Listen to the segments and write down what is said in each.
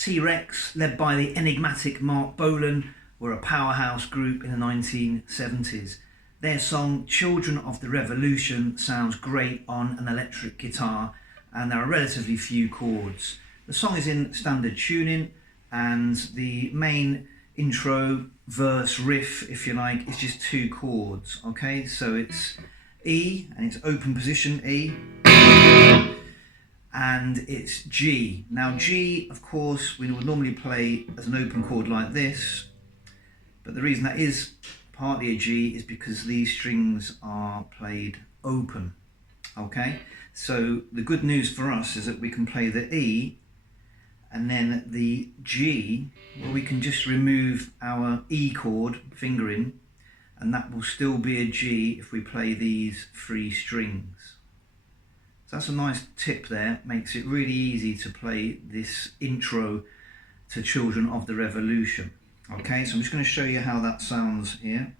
T.ReX, led by the enigmatic Marc Bolan, were a powerhouse group in the 1970s. Their song Children of the Revolution sounds great on an electric guitar, and there are relatively few chords. The song is in standard tuning, and the main intro, verse, riff, if you like, is just 2 chords. Okay, so it's E, and it's open position E, and it's G. Now G, of course, we would normally play as an open chord like this, but the reason that is partly a G is because these strings are played open. Okay, so the good news for us is that we can play the E, and then the G, well, we can just remove our E chord fingering, and that will still be a G if we play these 3 strings. So that's a nice tip there, makes it really easy to play this intro to Children of the Revolution. Okay, so I'm just going to show you how that sounds here.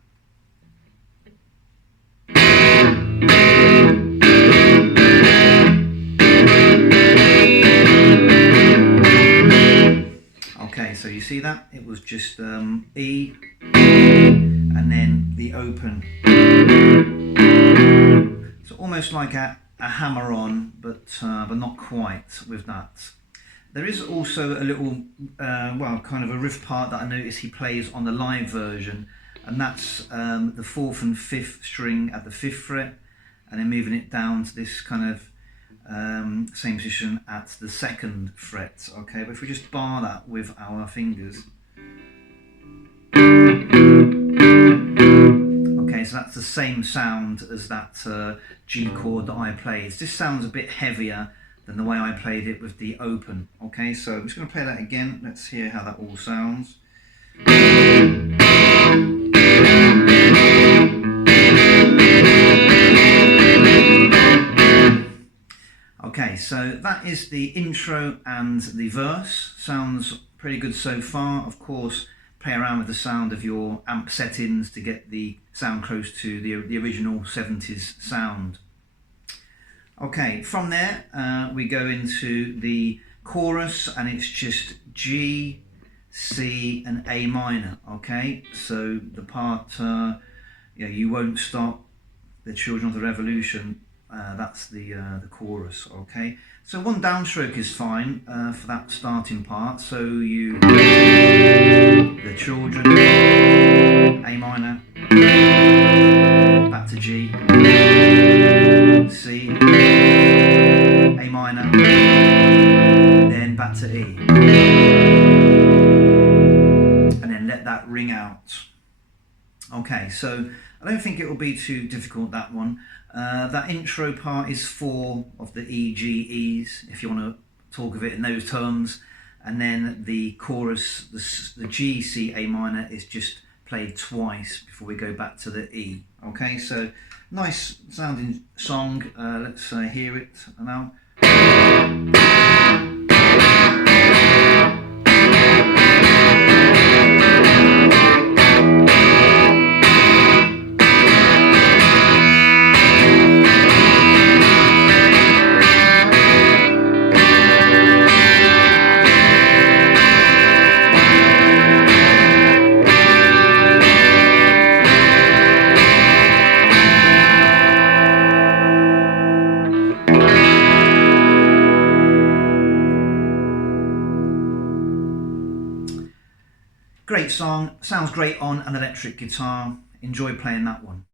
Okay, so you see that? It was just E and then the open. So almost like a hammer on, but not quite with that. There is also a little, well, kind of a riff part that I notice he plays on the live version, and that's the 4th and 5th string at the 5th fret, and then moving it down to this kind of same position at the 2nd fret. Okay, but if we just bar that with our fingers. Okay, so that's the same sound as that G chord that I played. This sounds a bit heavier than the way I played it with the open. Okay, so I'm just going to play that again. Let's hear how that all sounds. Okay, so that is the intro and the verse. Sounds pretty good so far. Of course, play around with the sound of your amp settings to get the sound close to the original 70s sound. Okay, from there we go into the chorus, and it's just G, C and A minor. Okay, so the part you won't stop, the Children of the Revolution, that's the chorus. Okay, so 1 downstroke is fine for that starting part. So you, the Children, A minor, back to G, C, A minor, then back to E, and then let that ring out. Okay, so I don't think it will be too difficult, that one. That intro part is 4 of the E, G, E's, if you want to talk of it in those terms, and then the chorus, the G, C, A minor, is just played twice before we go back to the E. Okay, so nice sounding song. Let's hear it now. Great song, sounds great on an electric guitar. Enjoy playing that one.